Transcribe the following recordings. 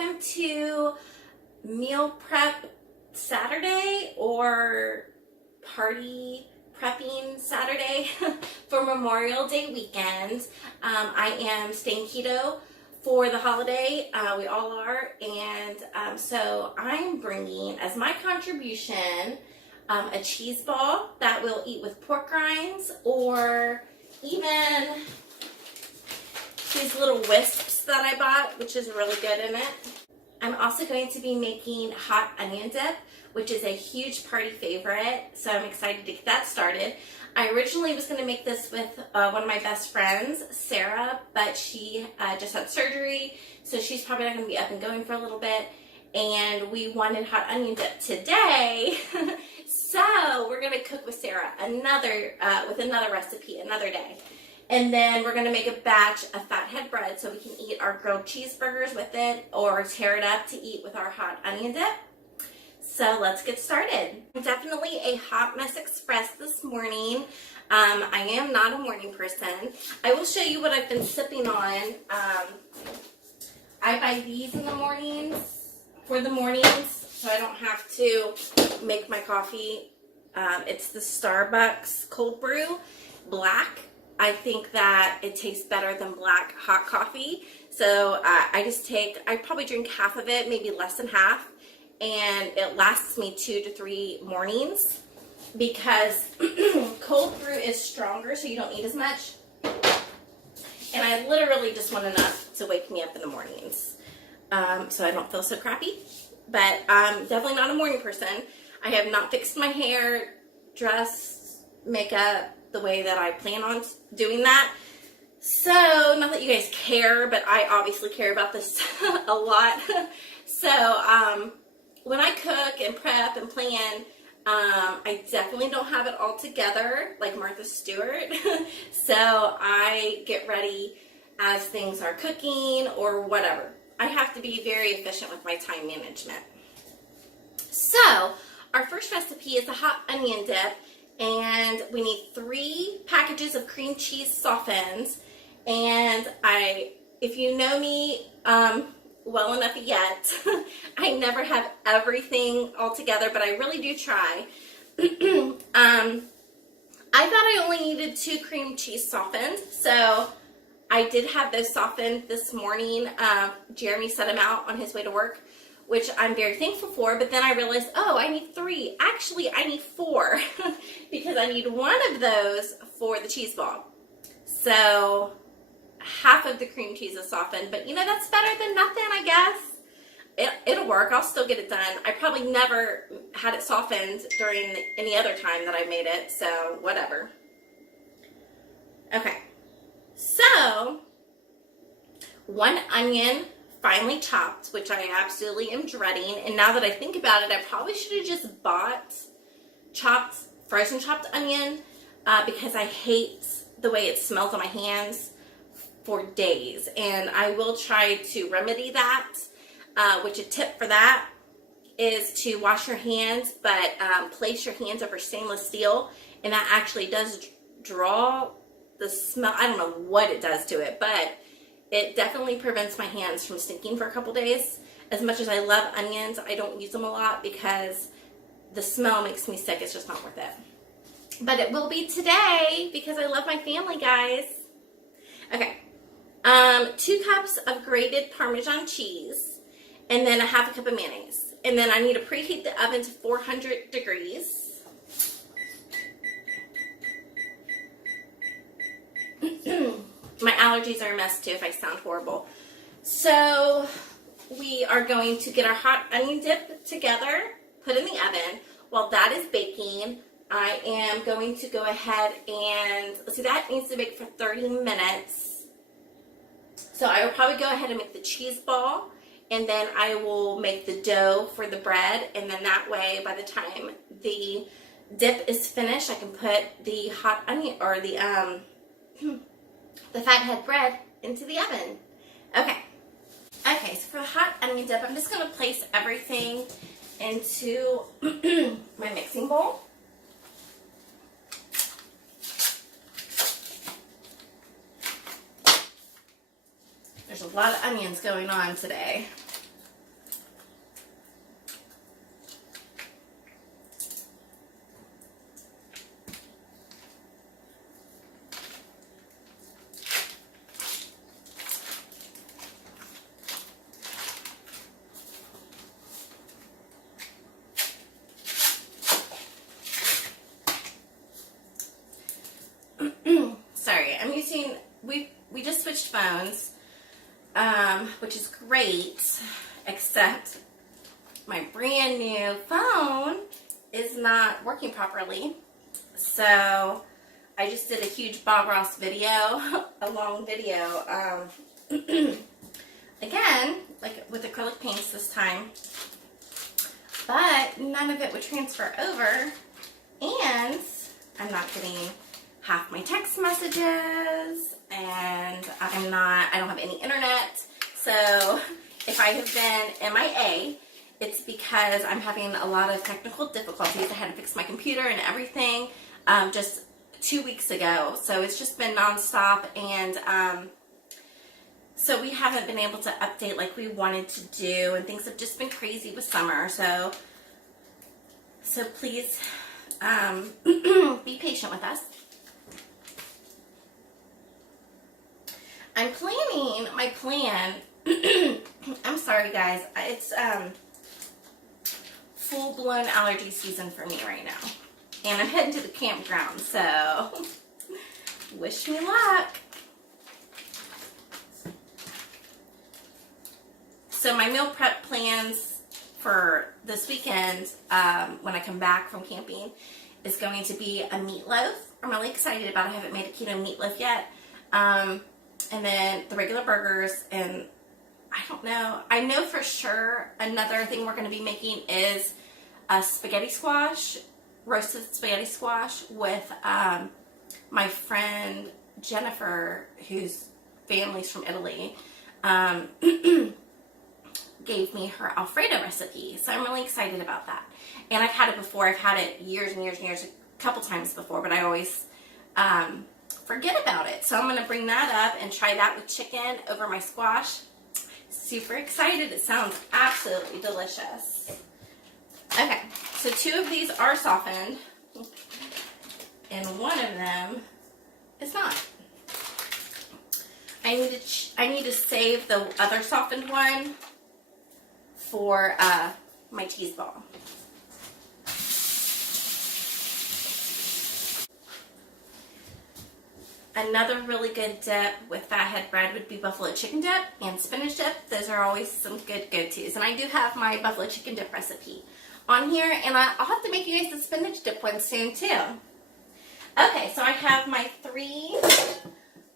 welcome to meal prep Saturday or party prepping Saturday for Memorial Day weekend. I am staying keto for the holiday. We all are, and so I'm bringing as my contribution a cheese ball that we'll eat with pork rinds, or even these little wisps that I bought, which is really good in it. I'm also going to be making hot onion dip, which is a huge party favorite, so I'm excited to get that started. I originally was going to make this with one of my best friends, Sarah, but she just had surgery, so she's probably not going to be up and going for a little bit, and we wanted hot onion dip today, so we're going to cook with Sarah with another recipe another day. And then we're going to make a batch of Fathead Bread so we can eat our grilled cheeseburgers with it, or tear it up to eat with our hot onion dip. So let's get started. Definitely a hot mess express this morning. I am not a morning person. I will show you what I've been sipping on. I buy these in the mornings, for the mornings, so I don't have to make my coffee. It's the Starbucks cold brew black. I think that it tastes better than black hot coffee. So I probably drink half of it, maybe less than half. And it lasts me 2 to 3 mornings because cold brew is stronger, so you don't need as much. And I literally just want enough to wake me up in the mornings. So I don't feel so crappy. But I'm definitely not a morning person. I have not fixed my hair, dress, makeup, the way that I plan on doing that. So, not that you guys care, but I obviously care about this a lot. So, when I cook and prep and plan, I definitely don't have it all together like Martha Stewart. So, I get ready as things are cooking or whatever. I have to be very efficient with my time management. So, our first recipe is a hot onion dip. And we need 3 packages of cream cheese softens. And if you know me well enough yet, I never have everything all together, but I really do try. I thought I only needed 2 cream cheese softened, so I did have those softened this morning. Jeremy set them out on his way to work, which I'm very thankful for, but then I realized, oh, I need 3. Actually, I need 4 because I need 1 of those for the cheese ball. So half of the cream cheese is softened, but that's better than nothing, I guess. It'll work. I'll still get it done. I probably never had it softened during any other time that I made it, so whatever. Okay, so 1 onion, finely chopped, which I absolutely am dreading. And now that I think about it, I probably should have just bought frozen chopped onion because I hate the way it smells on my hands for days. And I will try to remedy that, which a tip for that is to wash your hands, but place your hands over stainless steel, and that actually does draw the smell. I don't know what it does to it, but it definitely prevents my hands from stinking for a couple days. As much as I love onions, I don't use them a lot because the smell makes me sick. It's just not worth it. But it will be today because I love my family, guys. Okay. 2 cups of grated Parmesan cheese, and then a half a cup of mayonnaise. And then I need to preheat the oven to 400 degrees. My allergies are a mess too if I sound horrible. So we are going to get our hot onion dip together, put in the oven. While that is baking, I am going to go ahead and, let's see, that needs to bake for 30 minutes. So I will probably go ahead and make the cheese ball, and then I will make the dough for the bread, and then that way by the time the dip is finished, I can put the hot onion, or the Fathead Bread into the oven. Okay, so for the hot onion dip, I'm just going to place everything into my mixing bowl. There's a lot of onions going on today. phones, which is great, except my brand new phone is not working properly. So I just did a huge Bob Ross video, a long video, again, like with acrylic paints this time, but none of it would transfer over, and I'm not getting half my text messages, and I don't have any internet. So if I have been MIA, it's because I'm having a lot of technical difficulties. I had to fix my computer and everything just 2 weeks ago. So it's just been nonstop, and so we haven't been able to update like we wanted to do, and things have just been crazy with summer. So please be patient with us. I'm planning, my plan, I'm sorry guys, it's full-blown allergy season for me right now. And I'm heading to the campground, so wish me luck. So my meal prep plans for this weekend, when I come back from camping, is going to be a meatloaf. I'm really excited about it. I haven't made a keto meatloaf yet. And then the regular burgers, and I don't know. I know for sure another thing we're going to be making is a spaghetti squash, roasted spaghetti squash with my friend Jennifer, whose family's from Italy, gave me her Alfredo recipe. So I'm really excited about that. And I've had it before. I've had it years and years and years, a couple times before, but I always forget about it. So I'm going to bring that up and try that with chicken over my squash. Super excited. It sounds absolutely delicious. Okay, so 2 of these are softened, and one of them is not. I need to save the other softened one for my Cheeseball. Another really good dip with Fathead Bread would be buffalo chicken dip and spinach dip. Those are always some good go-tos. And I do have my buffalo chicken dip recipe on here, and I'll have to make you guys the spinach dip one soon too. Okay, so I have my 3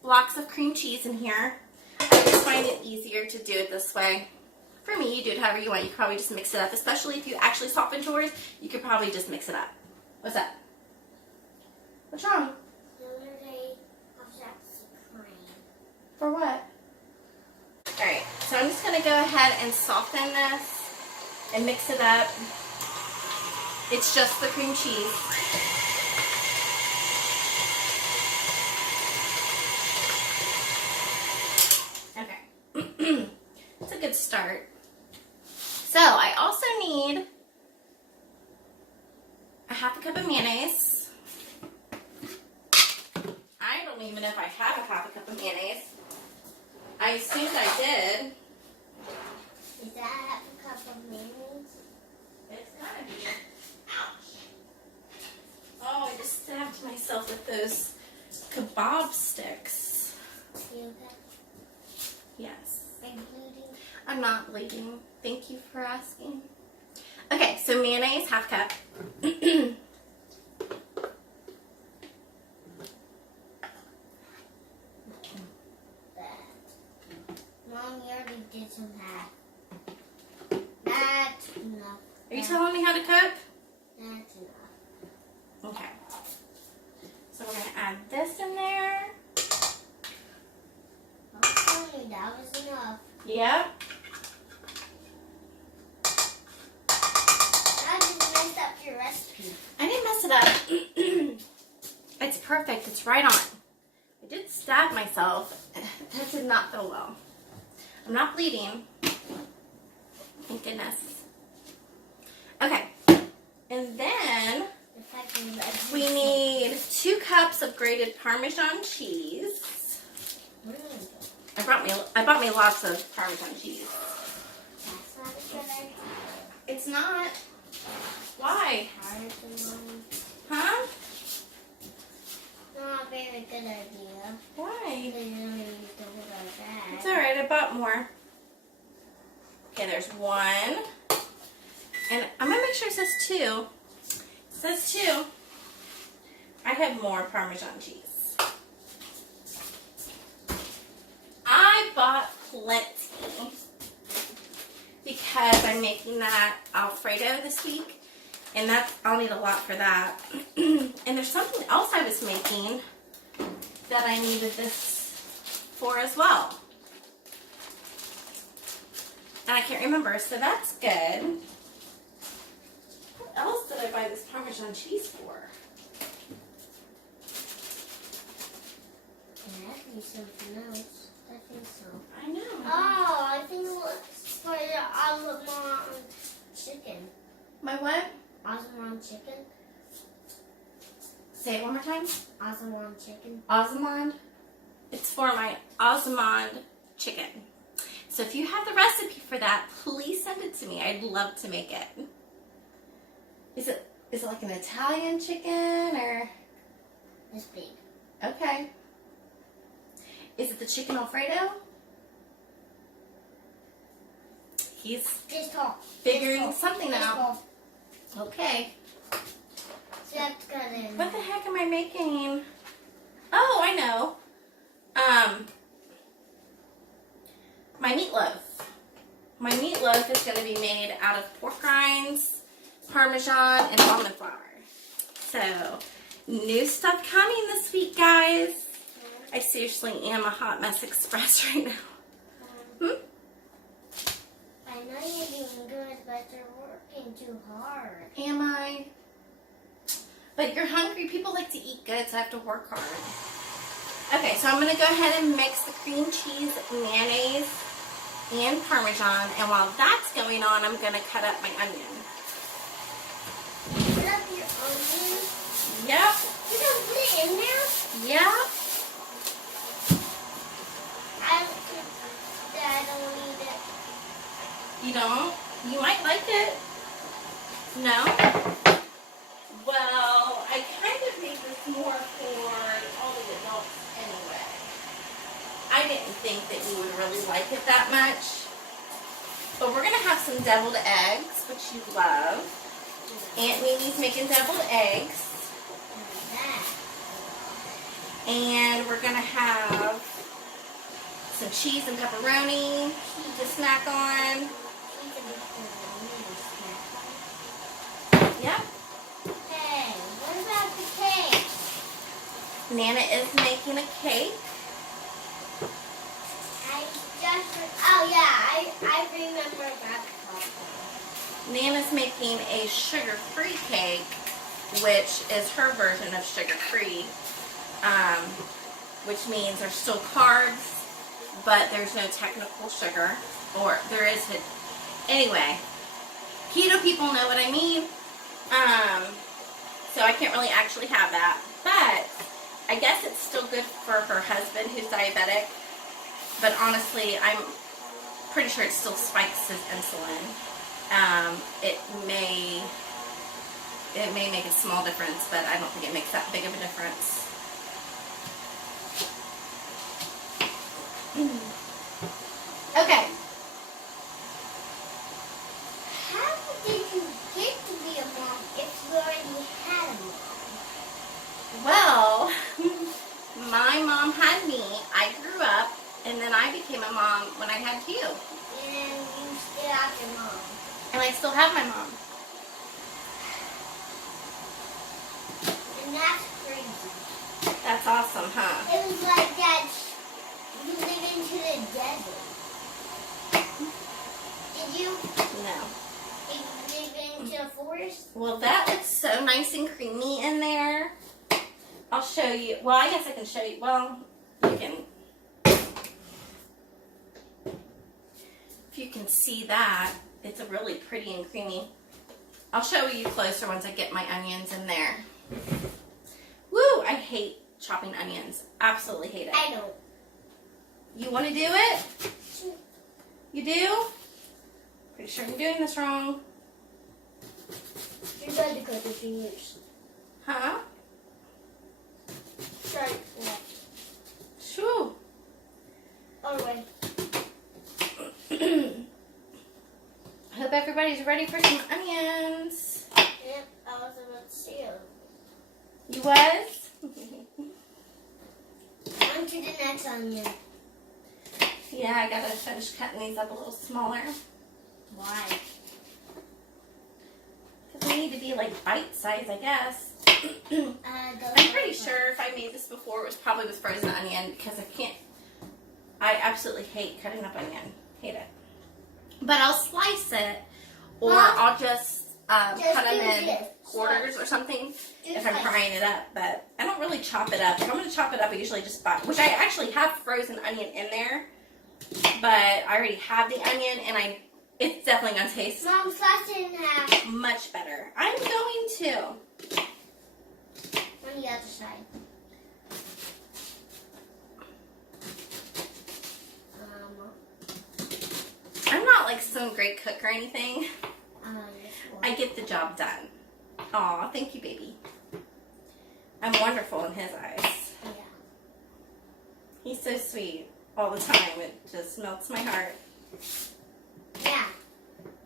blocks of cream cheese in here. I just find it easier to do it this way. For me, you do it however you want. You can probably just mix it up, especially if you actually soften yours. You could probably just mix it up. What's up? What's wrong? For what? Alright, so I'm just going to go ahead and soften this and mix it up. It's just the cream cheese. Okay. It's a good start. So I also need a half a cup of mayonnaise. I don't even know if I have a half a cup of mayonnaise. I assumed I did. Is that half a cup of mayonnaise? It's gotta be. Ouch. Oh, I just stabbed myself with those kebab sticks. You okay? Yes. Are you bleeding? I'm not bleeding. Thank you for asking. Okay, so mayonnaise, half cup. Mom, you already did some half. That's enough. Are you telling me how to cook? That's enough. Okay. So we're going to add this in there. I'm telling you, that was enough. Yep. Now you messed up your recipe. I didn't mess it up. It's perfect. It's right on. I did stab myself. That did not feel well. I'm not bleeding. Thank goodness. Okay. And then we need 2 cups of grated Parmesan cheese. I bought me lots of Parmesan cheese. That's not a good idea. It's not. Why? Parmesan. Huh? No, not a very good idea. Why? Because you don't use the whole bag. It's alright, I bought more. Okay, there's one. And I'm going to make sure it says 2. It says 2. I have more Parmesan cheese. I bought plenty because I'm making that Alfredo this week. And I'll need a lot for that. And there's something else I was making that I needed this for as well. And I can't remember, so that's good. What else did I buy this Parmesan cheese for? That needs something else. I think so. I know. Oh, I think it was for the Almond chicken. My what? Almond chicken. Say it one more time. Almond chicken. Osmond. It's for my Osmond chicken. So if you have the recipe for that, please send it to me. I'd love to make it. Is it like an Italian chicken or? It's big. Okay. Is it the chicken Alfredo? He's Just tall. figuring something Just out. tall. Okay. So you have to cut in. What the heck am I making? Oh, I know. My meatloaf. My meatloaf is going to be made out of pork rinds, Parmesan, and almond flour. So, new stuff coming this week, guys. I seriously am a hot mess express right now. I know you're doing good, but you're working too hard. Am I? But you're hungry. People like to eat good, so I have to work hard. Okay, so I'm going to go ahead and mix the cream cheese, mayonnaise, and Parmesan. And while that's going on, I'm going to cut up my onion. Put up your onion. Yep. You don't put it in there? Yep. I don't eat it. You don't? You might like it. No? Well, I kind of made this more for all the adults anyway. I didn't think that you would really like it that much. But we're going to have some deviled eggs, which you love. Aunt Mimi's making deviled eggs. And we're going to have some cheese and pepperoni to snack on. Yep. Hey, what about the cake? Nana is making a cake. I remember that part. Nana's making a sugar-free cake, which is her version of sugar-free, which means there's still carbs, but there's no technical sugar, or there is. Anyway, keto people know what I mean. So I can't really actually have that, but I guess it's still good for her husband who's diabetic. But honestly, I'm pretty sure it still spikes his insulin. It may make a small difference, but I don't think it makes that big of a difference. Okay. How did you get to be a mom if you already had a mom? Well, my mom had me. I grew up, and then I became a mom when I had you. And you still have your mom. And I still have my mom. And that's crazy. That's awesome, huh? It was like that you live into the desert. Did you No. live into a forest? Well, that looks so nice and creamy in there. I'll show you. Well, I guess I can show you. Well, you can. If you can see that, it's a really pretty and creamy. I'll show you closer once I get my onions in there. Woo! I hate chopping onions. Absolutely hate it. I don't. You want to do it? You do? Pretty sure I'm doing this wrong. You're going to cut your fingers. Huh? Try I hope everybody's ready for some onions. Yep, I was about to see it. You was? On to the next onion. Yeah, I gotta finish cutting these up a little smaller. Why? Because they need to be like bite size, I guess. I'm pretty sure if I made this before, it was probably with frozen onion because I absolutely hate cutting up onion. Hate it. But I'll slice it, or Mom, I'll just cut them in this. quarters or something if I'm slice. frying it up. But I don't really chop it up. If I'm going to chop it up, I usually just buy, which I actually have frozen onion in there, but I already have the onion, and it's definitely going to taste Mom, slice it in half much better. I'm going to. on the other side. I'm not like some great cook or anything. Yes, I get the job done. Aw, thank you, baby. I'm wonderful in his eyes. yeah. He's so sweet all the time. It just melts my heart. Yeah.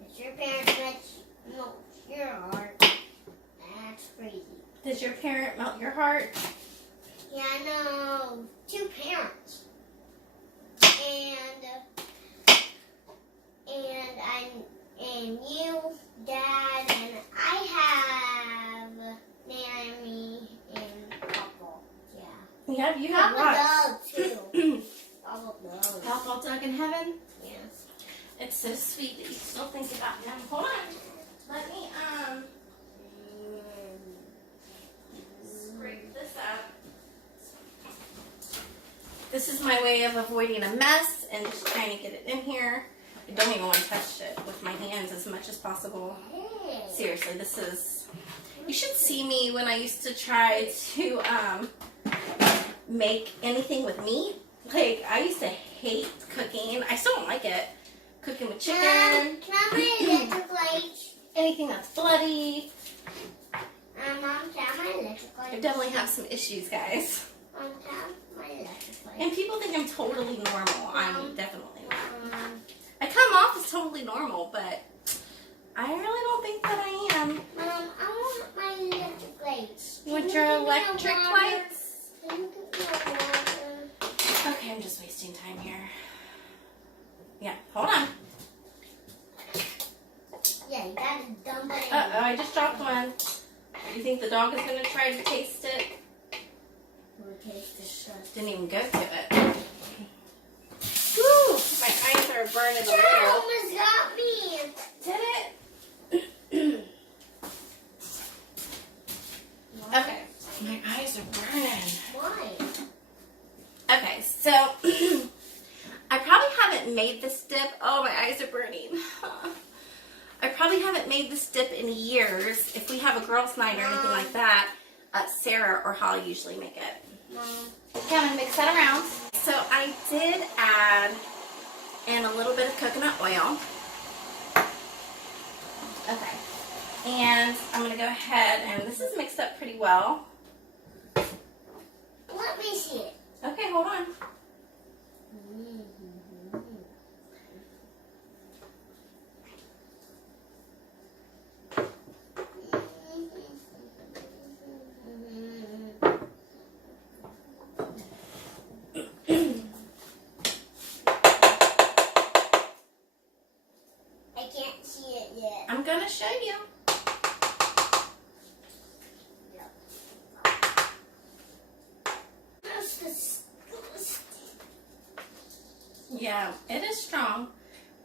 It's your parents that melts your heart. That's crazy. Does your parent melt your heart? Yeah, I know. 2 parents. And you, Dad, and I have Naomi and Papa. Yeah. Yeah, you have Papa lots. Doug too. Papa Doug. Papa Doug in heaven? Yeah. It's so sweet that you still think about him. Hold on. Let me, scrape this up. This is my way of avoiding a mess and just trying to get it in here. I don't even want to touch it with my hands as much as possible. Hey. Seriously, this is... You should see me when I used to try to make anything with meat. Like, I used to hate cooking. I still don't like it. Cooking with chicken. Can I have my electric lights? Anything that's bloody. Mom, can I have my electric lights? I definitely have some issues, guys. Mom, can I have my electric lights? And people think I'm totally normal. I'm definitely not. Mom, I come off as totally normal, but I really don't think that I am. Mom, I want my electric lights. You want Can your give me a electric water? lights? Can you give me a water? Okay, I'm just wasting time here. Yeah, hold on. Yeah, you gotta dump it in. Uh-oh, I just dropped one. You think the dog is going to try to taste it? We'll taste this stuff. Didn't even go to it. Woo! My eyes are burning a That little. almost got me. Did it? Okay. My eyes are burning. Why? Okay, so I probably haven't made this dip. Oh, my eyes are burning. I probably haven't made this dip in years. If we have a girls' night or anything like that, Sarah or Holly usually make it. Mom. Okay, I'm gonna mix that around. So I did add in a little bit of coconut oil. Okay, and I'm gonna go ahead and this is mixed up pretty well. Let me see it. Okay, hold on. I can't see it yet. I'm gonna show you. That's disgusting. Yeah, it is strong,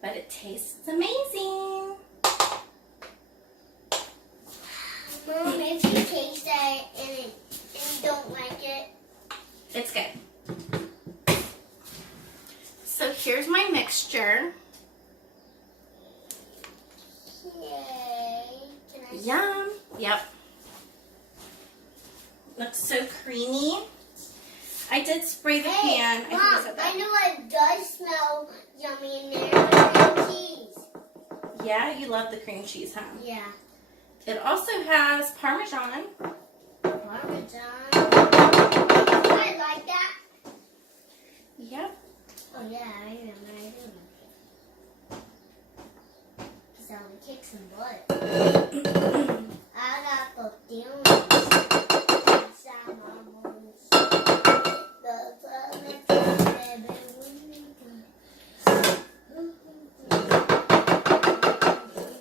but it tastes amazing. Mom, if you taste it and you don't like it, It's good. So here's my mixture. yay. Can I see? Yum. Yep. Looks so creamy. I did spray the Hey, pan. I think I Mom, said I that. know it does smell yummy in there with cheese. Yeah, you love the cream cheese, huh? Yeah. It also has Parmesan. Parmesan. I like that. Yep. Oh yeah, I remember. I do like kick some butt. I got the feelings inside my bones.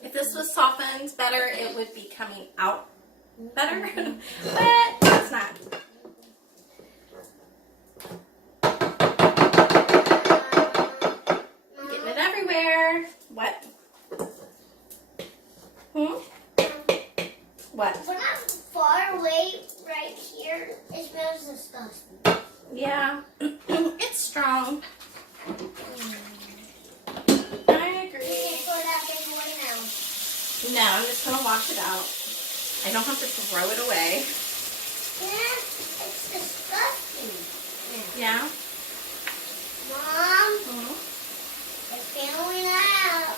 If this was softened better, it would be coming out better, but it's not. Getting it everywhere. What? What? When I'm far away right here, it smells disgusting. Yeah, it's strong. I agree. You can't throw that big one now. No, I'm just going to wash it out. I don't have to throw it away. Yeah, it's disgusting. Yeah? Mom, Mm-hmm. it's feeling out.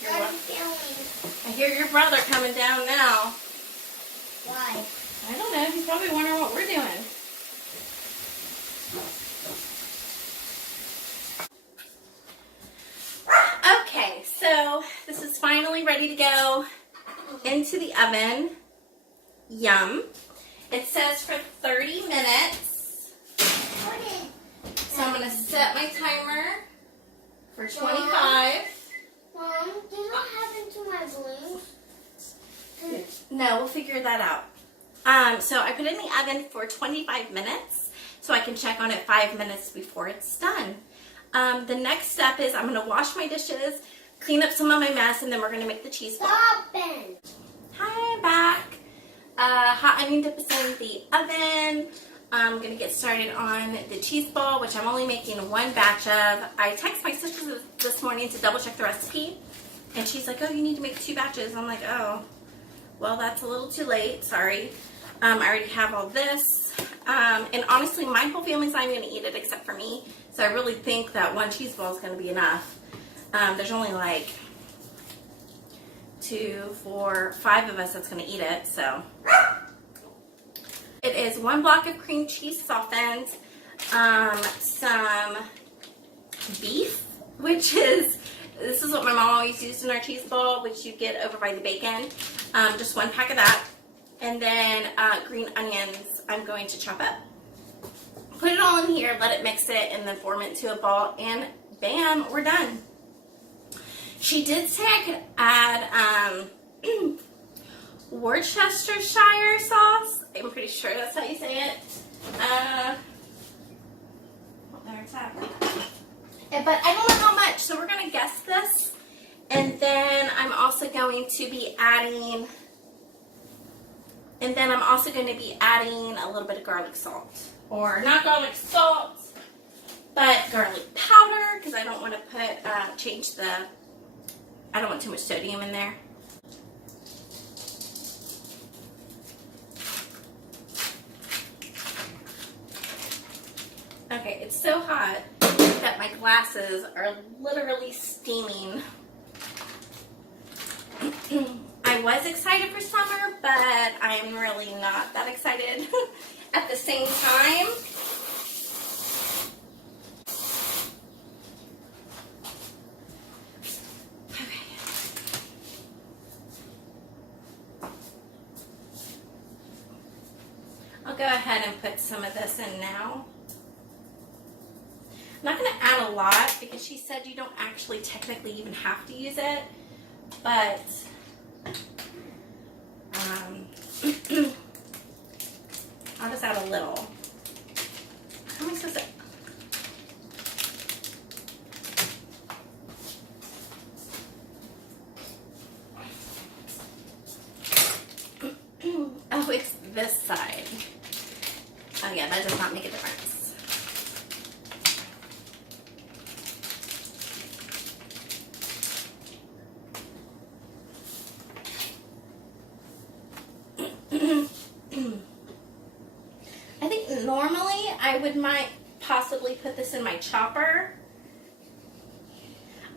You're Got what? feelings. I hear your brother coming down now. Why? I don't know. He's probably wondering what we're doing. Okay, so this is finally ready to go into the oven. Yum. It says for 30 minutes. So I'm going to set my timer for 25. Mom, do you know what happened to my balloons? No, we'll figure that out. So I put it in the oven for 25 minutes so I can check on it 5 minutes before it's done. The next step is I'm going to wash my dishes, clean up some of my mess, and then we're going to make the cheese ball. Stop it. Hi, I'm back. Hot onion dip is in the oven. I'm going to get started on the cheese ball, which I'm only making one batch of. I texted my sister this morning to double check the recipe, and she's like, oh, you need to make 2 batches. I'm like, oh, well, that's a little too late. Sorry. I already have all this. And honestly, my whole family's not even going to eat it except for me. So I really think that 1 cheese ball is going to be enough. There's only like 2, 4, 5 of us that's going to eat it. So it is 1 block of cream cheese softened, some beef, which is, this is what my mom always used in our cheese ball, which you get over by the bacon. Just 1 pack of that. And then green onions I'm going to chop up. Put it all in here, let it mix it, and then form it into a ball, and bam, we're done. She did say I could add Worcestershire sauce. I'm pretty sure that's how you say it. There's that. But I don't know how much, so we're going to guess this. And then I'm also going to be adding... And then I'm also going to be adding a little bit of garlic salt. Or not garlic salt, but garlic powder, because I don't want to put, I don't want too much sodium in there. Okay, it's so hot that my glasses are literally steaming. I was excited for summer, but I'm really not that excited at the same time. Okay. I'll go ahead and put some of this in now. I'm not going to add a lot because she said you don't actually technically even have to use it, but I'll just add a little. How am I supposed to? Oh, it's this side. Oh yeah, that does not make a difference. I think normally I might possibly put this in my chopper.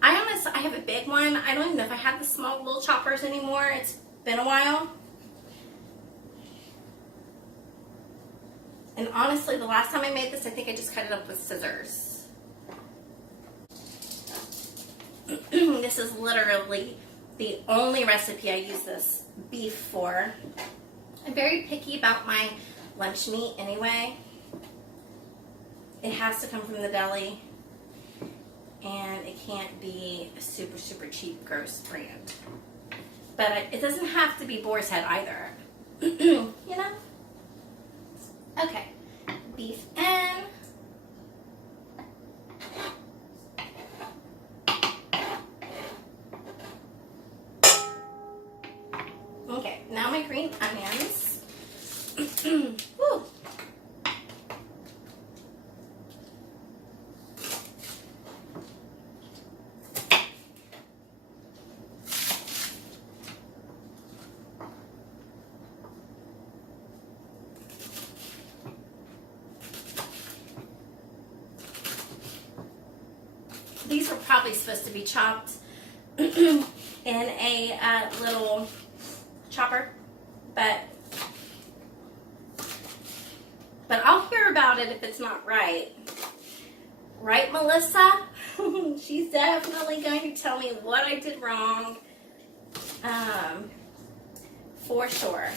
I have a big one. I don't even know if I have the small little choppers anymore. It's been a while. And honestly, the last time I made this, I think I just cut it up with scissors. This is literally the only recipe I use this beef for. I'm very picky about my lunch meat anyway. It has to come from the deli, and it can't be a super, super cheap, gross brand. But it doesn't have to be boar's head either. You know? Okay. Beef in. Okay, now my green onions. Woo. These were probably supposed to be chopped in a little chopper, but I'll hear about it if it's not right. Right, Melissa? She's definitely going to tell me what I did wrong, for sure.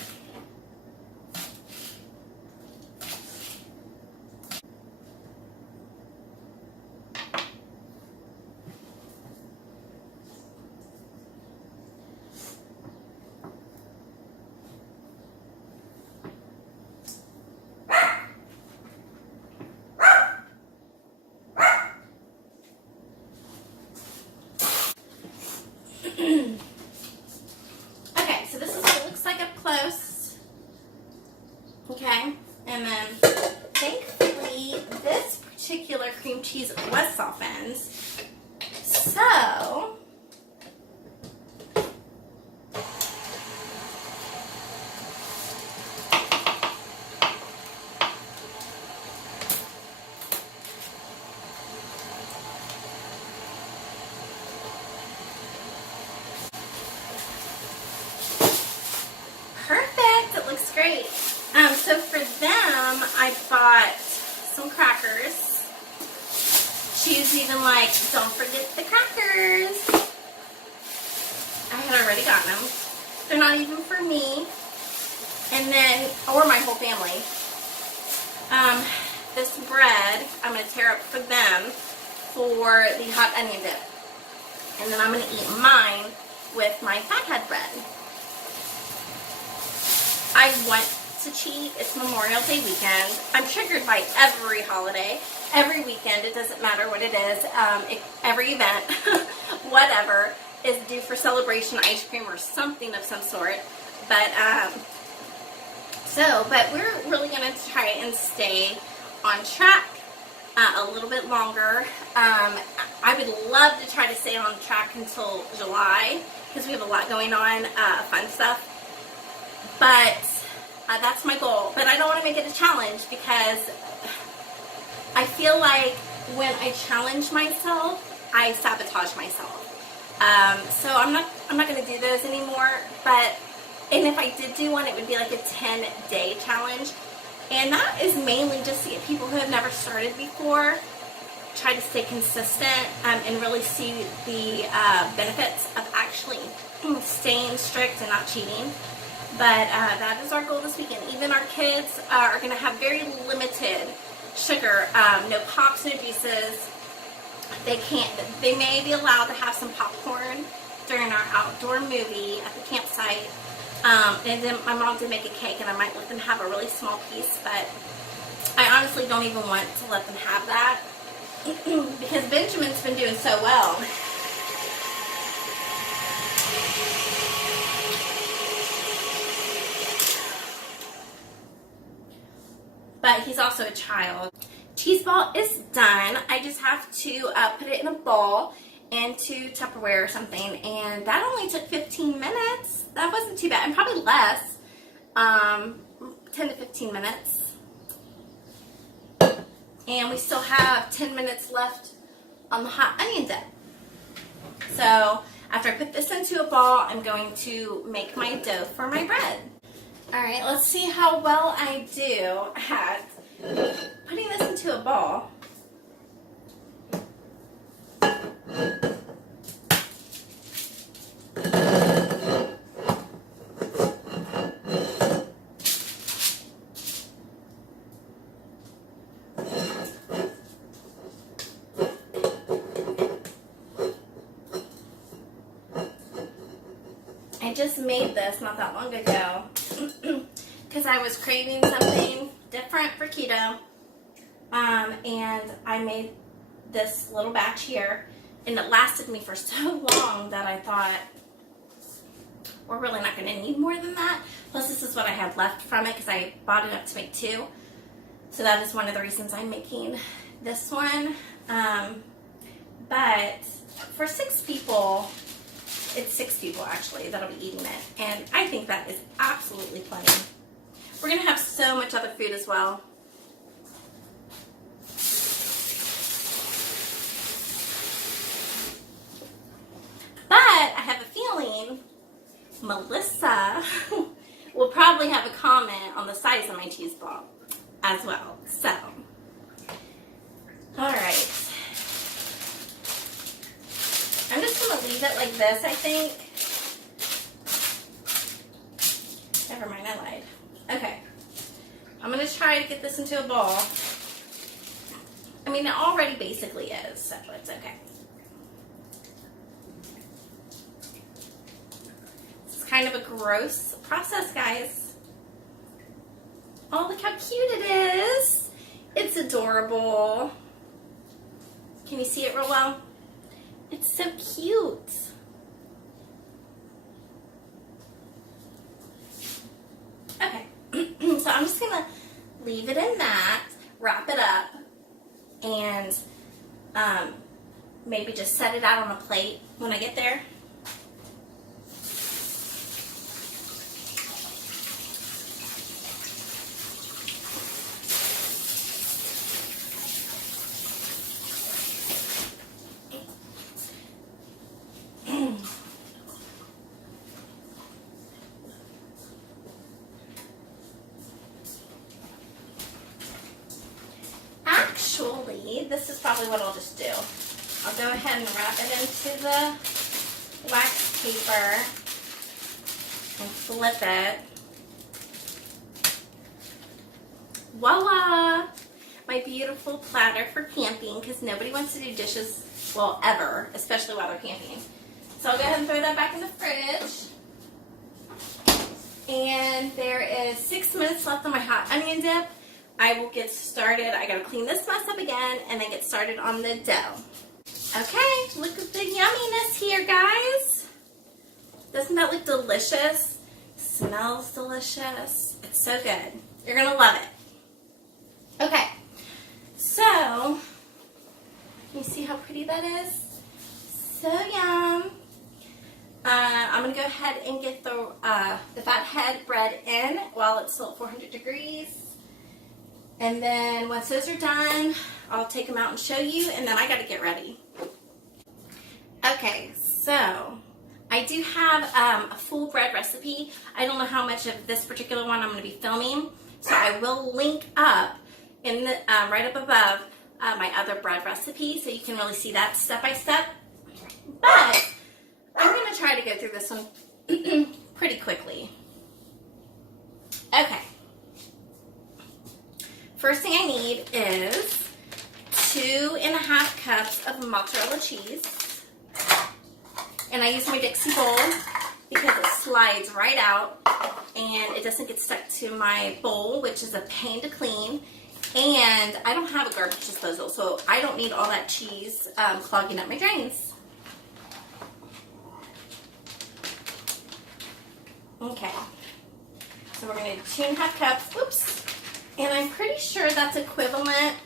Okay, so this is what it looks like up close. Okay, and then thankfully this particular cream cheese was softened. So perfect, it looks great. So for them, I bought some crackers. She's even like, don't forget the crackers. I had already gotten them. They're not even for me. And then, or my whole family. This bread, I'm going to tear up for them for the hot onion dip. And then I'm going to eat mine with my Fathead Bread. I want to cheat. It's Memorial Day weekend. I'm triggered by every holiday, every weekend. It doesn't matter what it is. Every event, whatever, is due for celebration, ice cream, or something of some sort. But but we're really going to try and stay on track a little bit longer. I would love to try to stay on track until July because we have a lot going on, fun stuff. But that's my goal. But I don't want to make it a challenge because I feel like when I challenge myself, I sabotage myself. So I'm not going to do those anymore. And if I did do one, it would be like a 10-day challenge. And that is mainly just to get people who have never started before, try to stay consistent and really see the benefits of actually staying strict and not cheating. But that is our goal this weekend. Even our kids are going to have very limited sugar, no pops, no juices. They may be allowed to have some popcorn during our outdoor movie at the campsite. And then my mom did make a cake, and I might let them have a really small piece, but I honestly don't even want to let them have that because Benjamin's been doing so well. But he's also a child. Cheeseball is done. I just have to put it in a bowl into Tupperware or something, and that only took 15 minutes. That wasn't too bad, and probably less, 10 to 15 minutes. And we still have 10 minutes left on the hot onion dip. So after I put this into a ball, I'm going to make my dough for my bread. Alright, let's see how well I do at putting this into a ball. I just made this not that long ago because I was craving something different for keto. And I made this little batch here, and it lasted me for so long that I thought, we're really not going to need more than that. Plus, this is what I had left from it because I bought it up to make 2. So that is one of the reasons I'm making this one. But for 6 people, it's 6 people actually that'll be eating it. And I think that is absolutely plenty. We're going to have so much other food as well. But I have a feeling Melissa will probably have a comment on the size of my cheese ball as well. So, alright. I'm just going to leave it like this, I think. Never mind, I lied. Okay. I'm going to try to get this into a ball. I mean, it already basically is, so it's okay. Kind of a gross process, guys. Oh, look how cute it is. It's adorable. Can you see it real well? It's so cute. Okay, so I'm just gonna leave it in that, wrap it up, and maybe just set it out on a plate when I get there. Actually, this is probably what I'll just do. I'll go ahead and wrap it into the wax paper and flip it. Voila! My beautiful platter for camping, because nobody wants to do dishes, well, ever, especially while they're camping. So I'll go ahead and throw that back in the fridge. And there is 6 minutes left on my hot onion dip. I will get started. I gotta clean this mess up again and then get started on the dough. Okay, look at the yumminess here, guys. Doesn't that look delicious? Smells delicious. It's so good. You're gonna love it. Okay, so you see how pretty that is? So yum. I'm gonna go ahead and get the Fathead Bread in while it's still at 400 degrees. And then once those are done, I'll take them out and show you, and then I gotta get ready. Okay, so I do have a full bread recipe. I don't know how much of this particular one I'm gonna be filming, so I will link up in the right up above my other bread recipe, so you can really see that step by step. But I'm gonna try to go through this one pretty quickly. Okay. First thing I need is 2.5 cups of mozzarella cheese. And I use my Dixie bowl because it slides right out and it doesn't get stuck to my bowl, which is a pain to clean. And I don't have a garbage disposal, so I don't need all that cheese clogging up my drains. Okay, so we're going to do 2.5 cups. Oops. And I'm pretty sure that's equivalent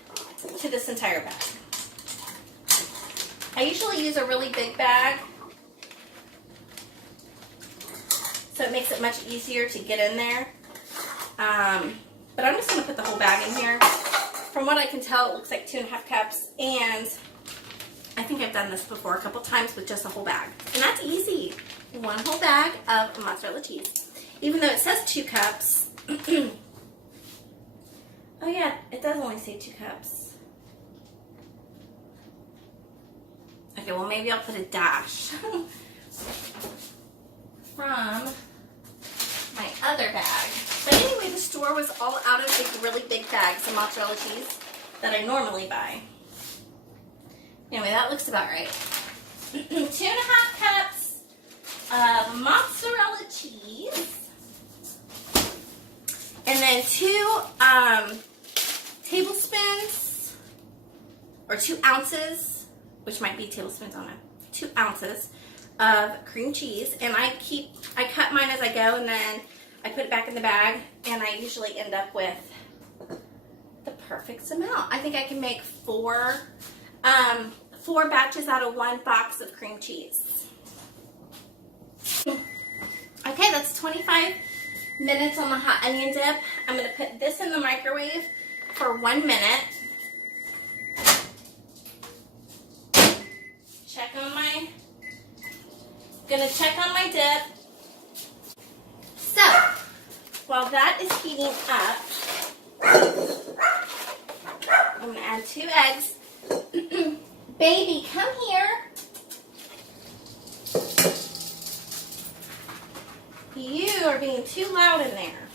to this entire bag. I usually use a really big bag, so it makes it much easier to get in there. But I'm just going to put the whole bag in here. From what I can tell, it looks like 2.5 cups, and I think I've done this before a couple times with just a whole bag. And that's easy. 1 whole bag of mozzarella cheese. Even though it says 2 cups, oh yeah, it does only say 2 cups. Okay, well maybe I'll put a dash from my other bag. But anyway, the store was all out of the really big bags of mozzarella cheese that I normally buy. Anyway, that looks about right. 2.5 cups of mozzarella then 2 tablespoons, or 2 ounces, which might be tablespoons on it, 2 ounces of cream cheese. And I cut mine as I go, and then I put it back in the bag, and I usually end up with the perfect amount. I think I can make 4 batches out of 1 box of cream cheese. Okay, that's 25 minutes on the hot onion dip. I'm going to put this in the microwave for 1 minute. Gonna check on my dip. So, while that is heating up, I'm gonna add 2 eggs. Baby, come here. You are being too loud in there.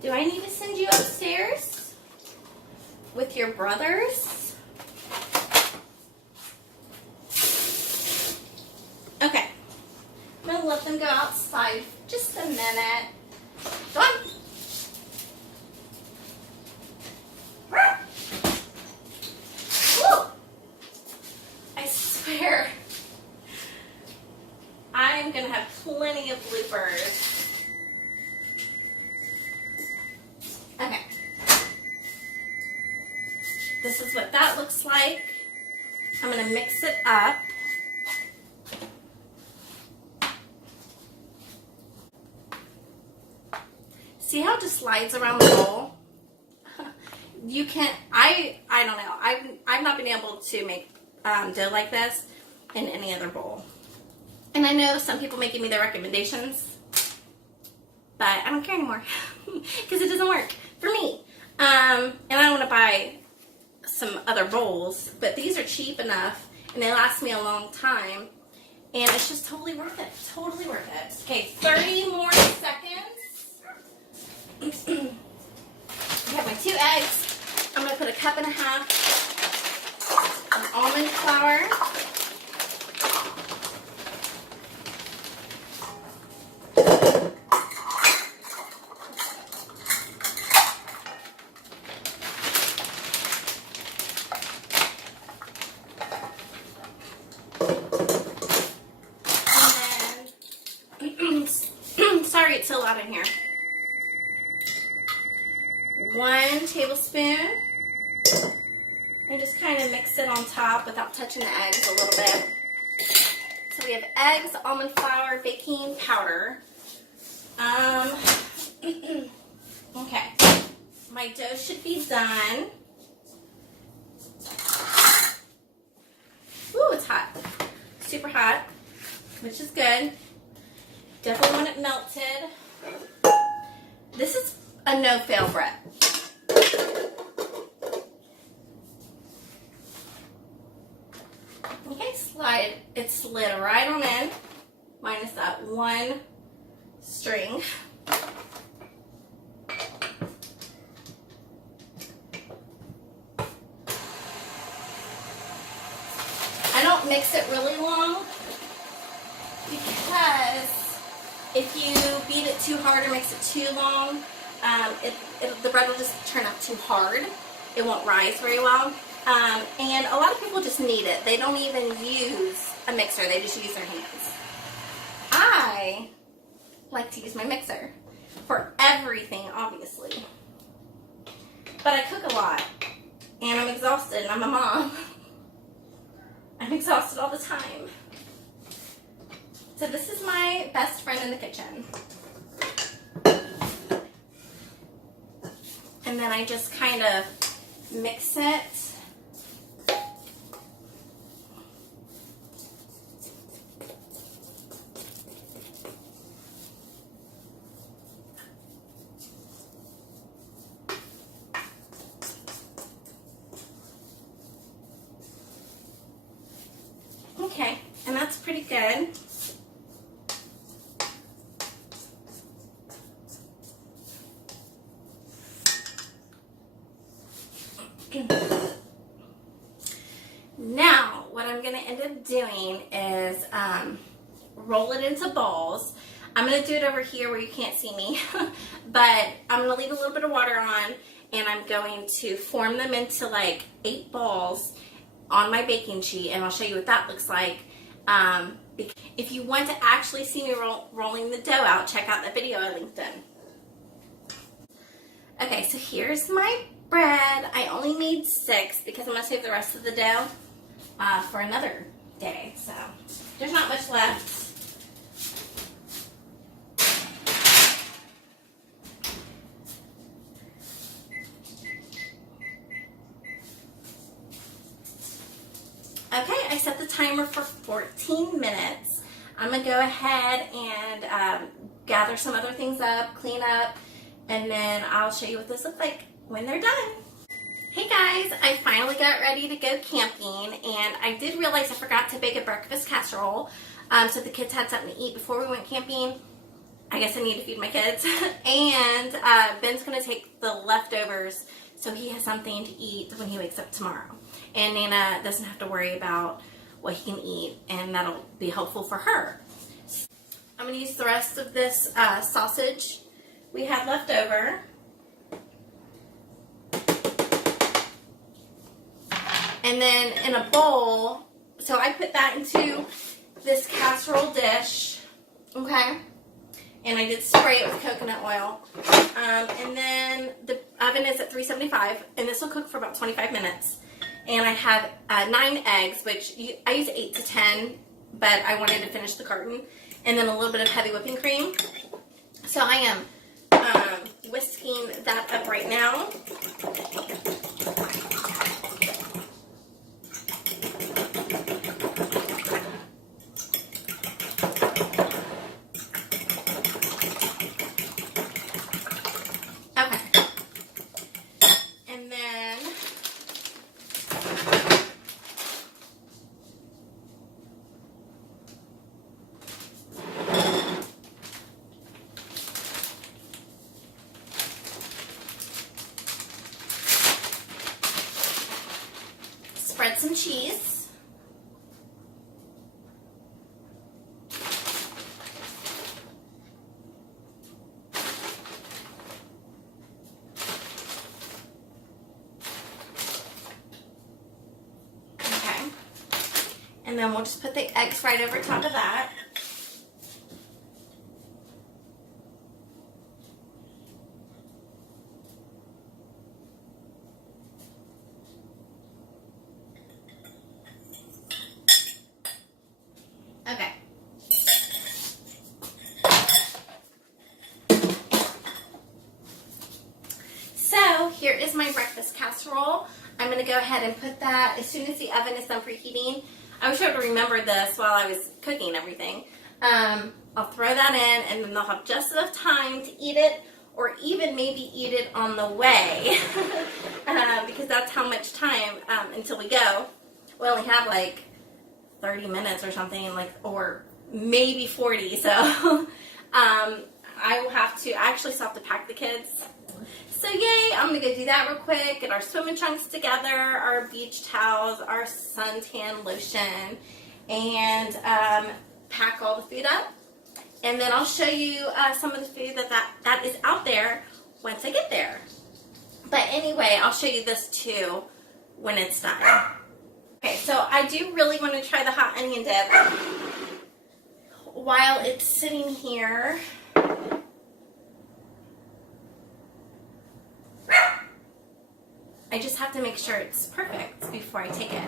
Do I need to send you upstairs with your brothers? Okay. I'm going to let them go outside for just a minute. Go on. Woo! I swear, I'm going to have plenty of bloopers. Okay. This is what that looks like. I'm going to mix it up. See how it just slides around the bowl? You can't, I don't know. I've not been able to make dough like this in any other bowl. And I know some people may give me their recommendations, but I don't care anymore because it doesn't work for me. And I don't want to buy some other bowls, but these are cheap enough and they last me a long time, and it's just totally worth it. Totally worth it. Okay, 30 more seconds. I have my 2 eggs. I'm going to put 1.5 cups of almond flour. And then, sorry it's so loud in here. 1 tablespoon, and just kind of mix it on top without touching the eggs a little bit. So we have eggs, almond flour, baking powder. Okay, my dough should be done. Ooh, it's hot, super hot, which is good. Definitely want it melted. This is a no-fail bread. Okay, it slid right on in, minus that 1 string. I don't mix it really long because if you beat it too hard or mix it too long, the bread will just turn out too hard. It won't rise very well. And a lot of people just knead it. They don't even use a mixer. They just use their hands. I like to use my mixer for everything, obviously. But I cook a lot. And I'm exhausted. And I'm a mom. I'm exhausted all the time. So this is my best friend in the kitchen. And then I just kind of mix it. Okay, and that's pretty good. Now, what I'm going to end up doing is roll it into balls. I'm going to do it over here where you can't see me, but I'm going to leave a little bit of water on, and I'm going to form them into like 8 balls on my baking sheet, and I'll show you what that looks like. If you want to actually see me rolling the dough out, check out that video I linked in. Okay, so here's my bread. I only made 6 because I'm going to save the rest of the dough for another day. So there's not much left. Okay, I set the timer for 14 minutes. I'm going to go ahead and gather some other things up, clean up, and then I'll show you what this looks like when they're done. Hey guys, I finally got ready to go camping, and I did realize I forgot to bake a breakfast casserole so the kids had something to eat before we went camping. I guess I need to feed my kids. And Ben's going to take the leftovers so he has something to eat when he wakes up tomorrow. And Nana doesn't have to worry about what he can eat, and that'll be helpful for her. I'm going to use the rest of this sausage we had left over. And then in a bowl, so I put that into this casserole dish, okay? And I did spray it with coconut oil. And then the oven is at 375, and this will cook for about 25 minutes. And I have 9 eggs, which I use 8 to 10, but I wanted to finish the carton. And then a little bit of heavy whipping cream. So I am whisking that up right now. Spread some cheese. Okay. And then we'll just put the eggs right over top of that. Okay. So here is my breakfast casserole. I'm going to go ahead and put that as soon as the oven is done preheating. I wish I would have remembered this while I was cooking everything. I'll throw that in, and then they'll have just enough time to eat it, or even maybe eat it on the way, because that's how much time until we go. We only have like 30 minutes or something, or maybe 40. So I will have to actually still have to pack the kids. So yay, I'm gonna go do that real quick, get our swimming trunks together, our beach towels, our suntan lotion, and pack all the food up. And then I'll show you some of the food that is out there once I get there. But anyway, I'll show you this too when it's done. Okay, so I do really want to try the hot onion dip while it's sitting here. I just have to make sure it's perfect before I take it.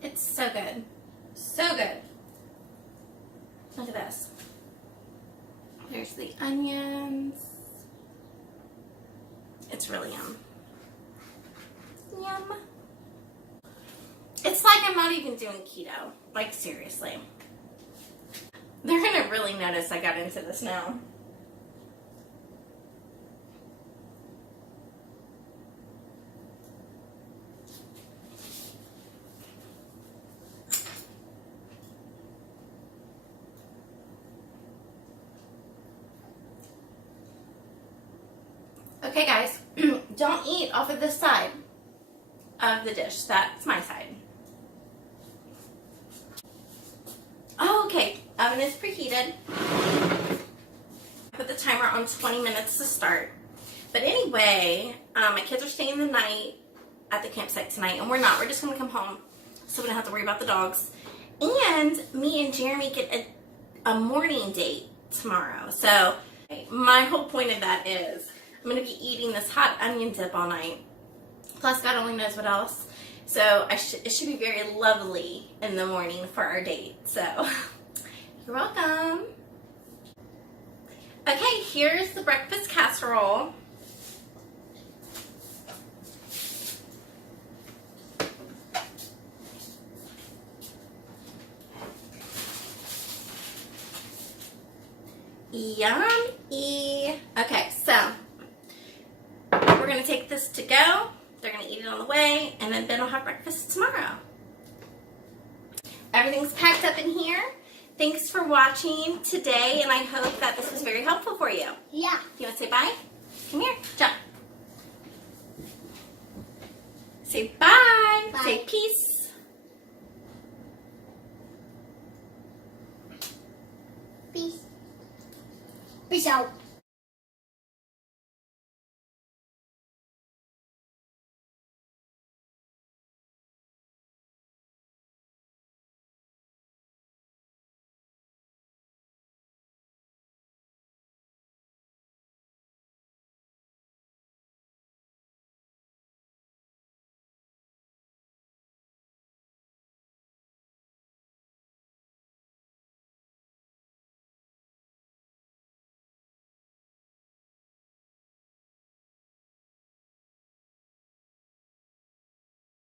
It's so good. So good. Look at this. There's the onions. It's really yum. Yum. It's like I'm not even doing keto. Like, seriously. They're gonna really notice I got into this now. Okay, guys, don't eat off of this side of the dish. That's my side. Oh, okay, oven is preheated. Put the timer on 20 minutes to start. But anyway, my kids are staying the night at the campsite tonight, and we're not. We're just going to come home, so we don't have to worry about the dogs. And me and Jeremy get a morning date tomorrow. So my whole point of that is I'm going to be eating this hot onion dip all night. Plus, God only knows what else. So it should be very lovely in the morning for our date. So you're welcome. Okay, here's the breakfast casserole. Yummy. Okay, so we're going to take this to go. They're going to eat it on the way, and then Ben will have breakfast tomorrow. Everything's packed up in here. Thanks for watching today, and I hope that this was very helpful for you. Yeah. You want to say bye? Come here. Jump. Say bye. Bye. Say peace.